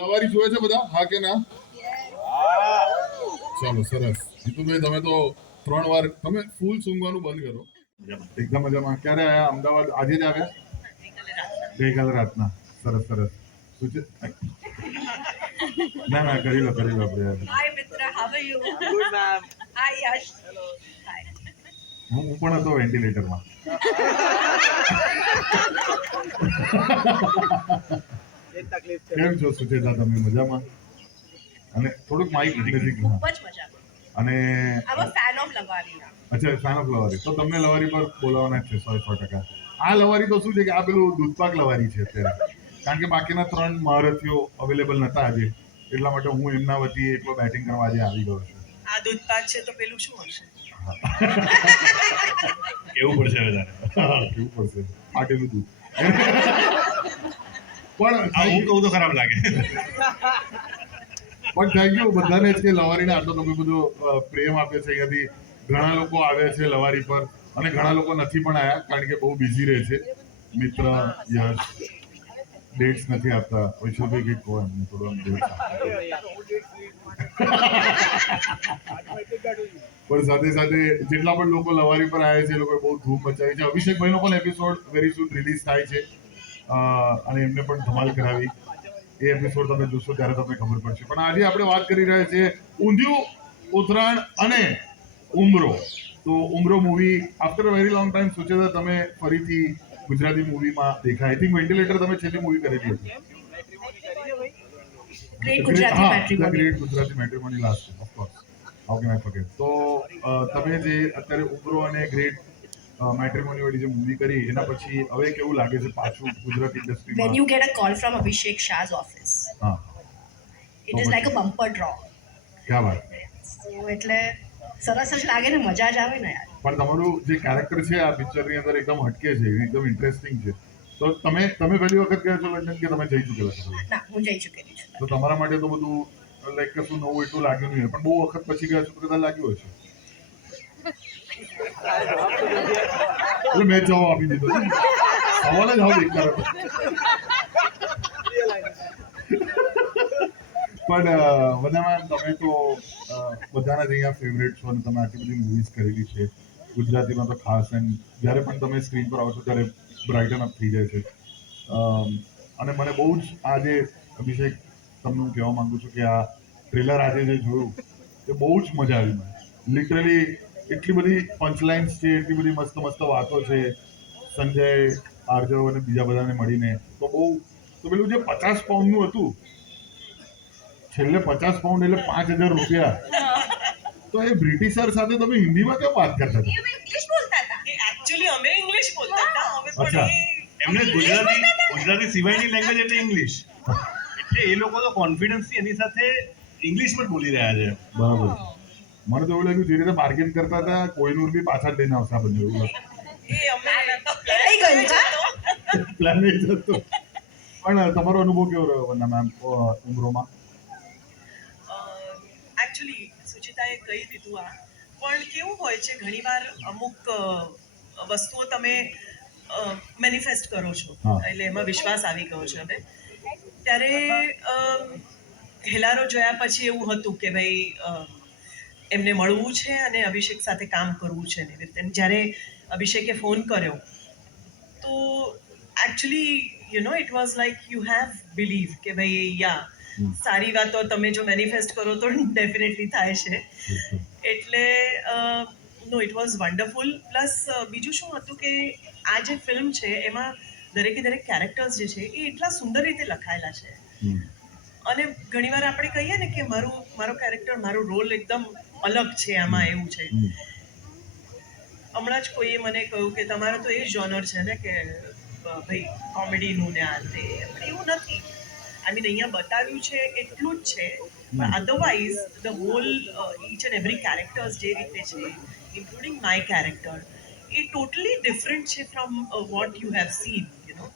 લવારી જોવે છે બધા? હા કે ના? ચાલો સરસ. જીતુભાઈ તમે તો ત્રણ વાર તમે ફૂલ સૂંઘવાનું બંધ કરો. એકદમ મજામાં. ક્યારે આવ્યા અમદાવાદ? આજે જ આવ્યા? ગઈકાલે રાતના. સરસ સરસ. શું છે? ના ના કરી લો કરી લો. હું હું પણ હતો વેન્ટિલેટરમાં કેમ છો સુચેતા? તમે મજામાં? અને થોડુંક માઇક નજીક ખૂબ જ મજા અને અચ્છા ફેન ઓફ લવારી. તો તમને લવારી પર બોલાવવાના છે સો સો ટકા. આ લવારી તો શું છે કે આ પેલું દૂધપાક લવારી છે અત્યારે. કારણ કે બાકીના ત્રણ મહારથીઓ અવેલેબલ નતા આજે. એટલા માટે હું એમના વતી એટલો બેટિંગ કરવા આજે આવી ગયો છું. આ દૂધપાક છે તો પેલું શું હશે? કેવું પડશે હવે કેવું પડશે? ફાટેલું દૂધ. પણ આ હું કહું તો ખરાબ લાગે. પણ થેન્ક યુ બધાને છે લવારીને આટલો તમે બધો પ્રેમ આપ્યો છે. અહીંયાથી ઘણા લોકો આવે છે લવારી પર અને ઘણા લોકો નથી પણ આવ્યા કારણ કે બહુ બિઝી રહે છે. મિત્ર યશ ડેટ્સ નથી આપતા. વૈષ્ણવભાઈ કંઈક કહો પણ સાથે સાથે જેટલા પણ લોકો લવારી પર આવ્યા છે એ લોકોએ બહુ ધૂમ મચાવી છે. અભિષેકભાઈનો પણ એપિસોડ વેરી સુન રિલીઝ થાય છે. અને એમને પણ ધમાલ કરાવી. એ એપિસોડ તમે જોશો ત્યારે તમને ખબર પડશે. પણ આજે આપણે વાત કરી રહ્યા છીએ ઊંધિયું ઉત્તરાયણ અને ઉમરો. તો Umro movie after very long time Sucheta તમે ફરીથી ગુજરાતી મૂવીમાં દેખાય. આઈ થિંક વેન્ટિલેટર તમે છેલ્લી મૂવી કરેલી હતી great Gujarati matrimony last of course how can I forget તો તમે જે અત્યારે ઉમરો અને ગ્રેટ મેટ્રિમોની વાળી જે મૂવી કરી એના પછી હવે કેવું લાગે છે પાછું Gujarat industry when you get a call from Abhishek Shah's office હા. it is like a bumper draw. ક્યાં વાત? એટલે સરસ જ લાગે ને મજા જ આવે ને યાર. પણ તમારું જે કેરેક્ટર છે આ પિક્ચરની અંદર એકદમ હટકે છે એકદમ ઇન્ટરેસ્ટિંગ છે. તો તમે તમે પહેલી વખત ગયા છો લંડન કે તમે જઈ ચૂકેલા છો? ના હું જઈ ચૂકેલી છું. તો તમારા માટે તો બધું લાઈક કશું નવું એટલું લાગ્યું નહીં પણ બહુ વખત પછી ગયા છો તો કદાચ લાગ્યું હશે? મેં જવાબ આપી દીધો. સવાલ જ હવે પણ બધામાં તમે તો બધાના જ અહીંયા ફેવરેટ છો અને તમે આટલી બધી મૂવીઝ કરેલી છે. ગુજરાતીમાં તો ખાસ એન્ડ જ્યારે પણ તમે સ્ક્રીન પર આવો છો ત્યારે બ્રાઇટન અપ થઈ જાય છે. અને મને બહુ જ આજે અભિષેક તમને હું કહેવા માંગુ છું કે આ ટ્રેલર આજે જે જોયું, એ બહુ જ મજા આવી મને. લિટરલી એટલી બધી પંચલાઇન્સ છે એટલી બધી મસ્ત મસ્ત વાતો છે. સંજય આર્જવ અને બીજા બધાને મળીને. તો બહુ તો પેલું જે પચાસ પાઉન્ડનું હતું છેલ્લે પચાસ પાઉન્ડ એટલે પાંચ હજાર રૂપિયા. તો એ બ્રિટિશર સાથે તમે હિન્દીમાં કેમ વાત કરતા હતા? ઇંગ્લિશ બોલતા હતા. એ એકચ્યુઅલી અમે ઇંગ્લિશ બોલતા હતા. અચ્છા. એમને ગુજરાતી ગુજરાતી સિવાયની લેંગ્વેજ એટલે ઇંગ્લિશ એટલે એ લોકો તો કોન્ફિડન્સથી એની સાથે ઇંગ્લિશ પણ બોલી રહ્યા છે. બરાબર. મને તો એવું લાગ્યું જે રીતે બાર્ગેન કરતા હતા કોઈનું બી પાછા જ લઈને આવશે આ બધું એવું એ એ પ્લાન નહીં થતો પણ તમારો અનુભવ કેવો રહ્યો વંદના મેમ ઉમરોમાં? એકચ્યુઅલી સુચિતાએ કહી દીધું આ. પણ કેવું હોય છે ઘણીવાર અમુક વસ્તુઓ તમે મેનિફેસ્ટ કરો છો. એટલે એમાં વિશ્વાસ આવી ગયો છે હવે. ત્યારે હેલારો જોયા પછી એવું હતું કે ભાઈ એમને મળવું છે અને અભિષેક સાથે કામ કરવું છે ને રીતે. જ્યારે અભિષેકે ફોન કર્યો તો actually you know it was like you have believe કે ભાઈ યા સારી વાતો તમે જો મેનિફેસ્ટ કરો તો ડેફિનેટલી થાય છે. એટલે no it was wonderful plus બીજું શું હતું કે આ જે ફિલ્મ છે એમાં દરેકે દરેક કેરેક્ટર્સ જે છે એ એટલા સુંદર રીતે લખાયેલા છે. અને ઘણીવાર આપણે કહીએ ને કે મારું મારો કેરેક્ટર મારો રોલ એકદમ અલગ છે આમાં એવું છે. હમણાં જ કોઈએ મને કહ્યું કે તમારો તો એ જોનર છે ને કે ભાઈ કોમેડીનું ને આ તે પણ એવું નથી. આઈ મીન અહીંયા બતાવ્યું છે એટલું જ છે પણ otherwise the whole each and every characters જે રીતે છે ઇન્ક્લુડિંગ માય કેરેક્ટર એ ટોટલી ડિફરન્ટ છે from what you have seen you know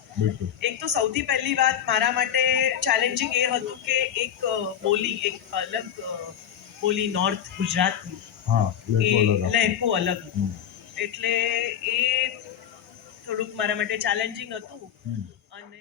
એક તો સૌથી પહેલી વાત મારા માટે ચેલેન્જિંગ એ હતું કે એક બોલી એક અલગ બોલી નોર્થ ગુજરાતની. એટલે એ લેખો અલગ અલગ. એટલે એ થોડુંક મારા માટે ચેલેન્જિંગ હતું. અને